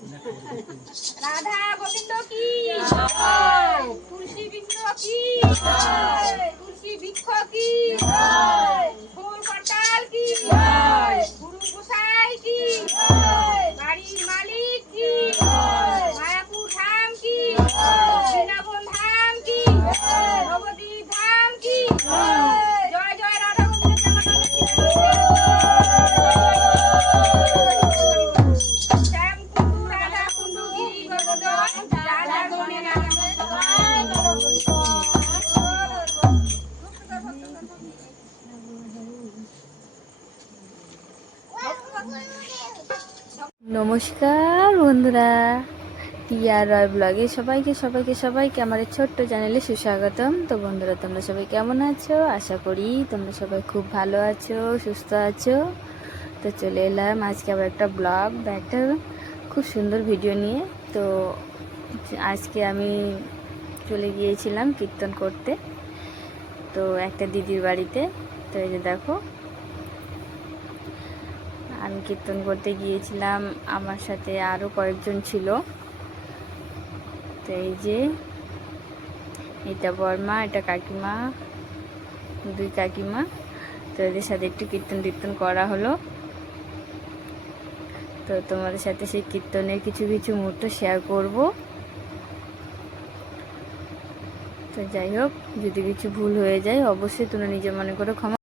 রাধা গোবিন্দ কি তুলসী বৃন্দ কি তুলসী বৃক্ষ কি নমস্কার বন্ধুরা টিআর রয় ব্লগে সবাইকে সবাইকে সবাইকে আমার ছোট্ট চ্যানেলে সুস্বাগতম। তো বন্ধুরা, তোমরা সবাই কেমন আছো? আশা করি তোমরা সবাই খুব ভালো আছো, সুস্থ আছো। তো চলে এলাম আজকে আবার একটা ব্লগ বা একটা খুব সুন্দর ভিডিও নিয়ে। তো আজকে আমি চলে গিয়েছিলাম কীর্তন করতে, তো একটা দিদির বাড়িতে। তো এই যে দেখো আমি কীর্তন করতে গিয়েছিলাম। আমার সাথে আরও কয়েকজন ছিল। তো এই যে, এটা বর্মা, এটা কাকিমা, দুই কাকিমা। তো এদের সাথে একটু কীর্তন টীর্তন করা হলো। তো তোমাদের সাথে সেই কীর্তনের কিছু কিছু মুহূর্ত শেয়ার করব। তো যাই হোক, যদি কিছু ভুল হয়ে যায়, অবশ্যই তোমরা নিজের মনে করে, ক্ষমা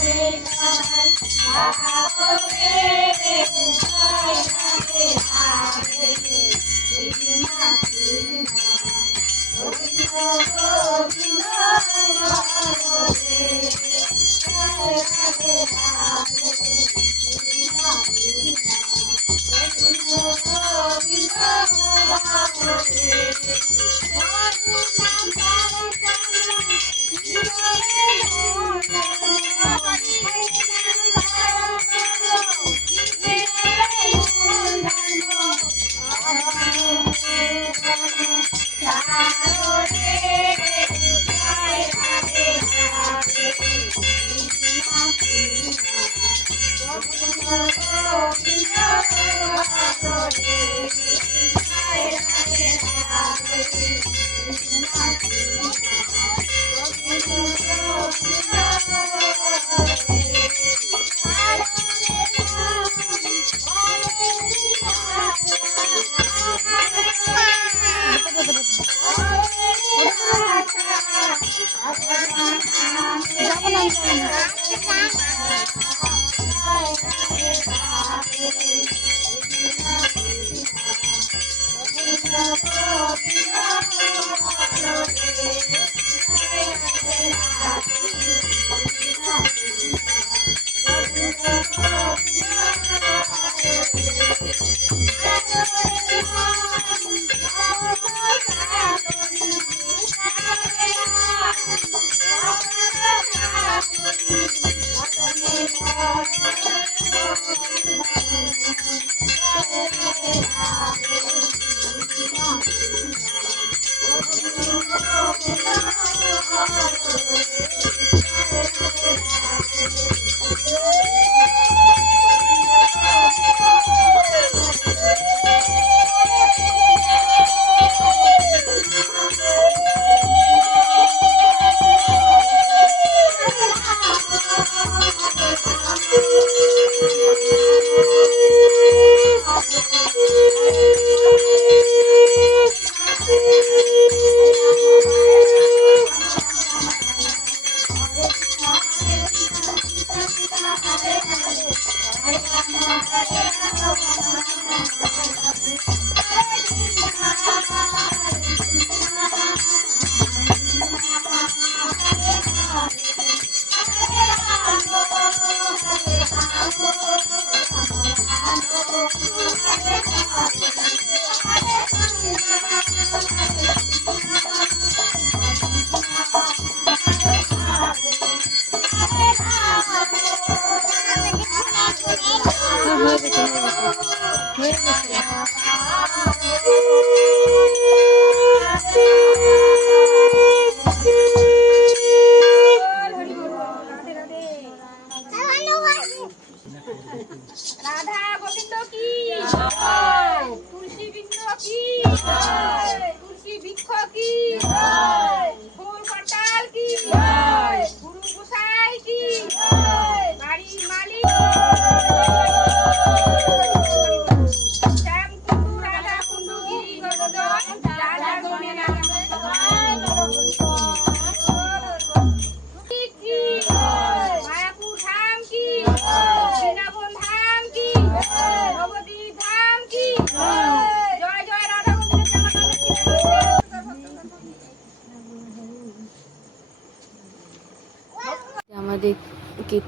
Hare Krishna,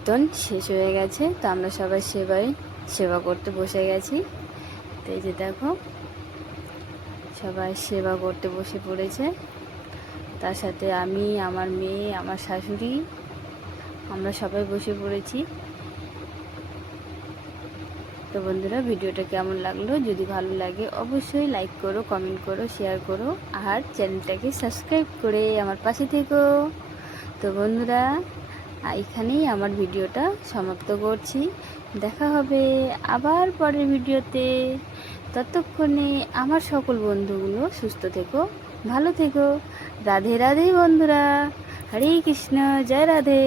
কীর্তন শেষ হয়ে গেছে, তো আমরা সবাই সেবায় সেবা করতে বসে গেছি। তো এই যে দেখো, সবাই সেবা করতে বসে পড়েছে। তার সাথে আমি, আমার মেয়ে, আমার শাশুড়ি, আমরা সবাই বসে পড়েছি। তো বন্ধুরা, ভিডিওটা কেমন লাগল? যদি ভালো লাগে, অবশ্যই লাইক করো কমেন্ট করো শেয়ার করো, আর চ্যানেলটাকে সাবস্ক্রাইব করে আমার পাশে থেকো। তো বন্ধুরা এখানেই আমার ভিডিওটা সমাপ্ত করছি। দেখা হবে আবার পরের ভিডিওতে। ততক্ষণে আমার সকল বন্ধুগুলো সুস্থ থেকো, ভালো থেকো। রাধে রাধে বন্ধুরা। হরে কৃষ্ণ, জয় রাধে।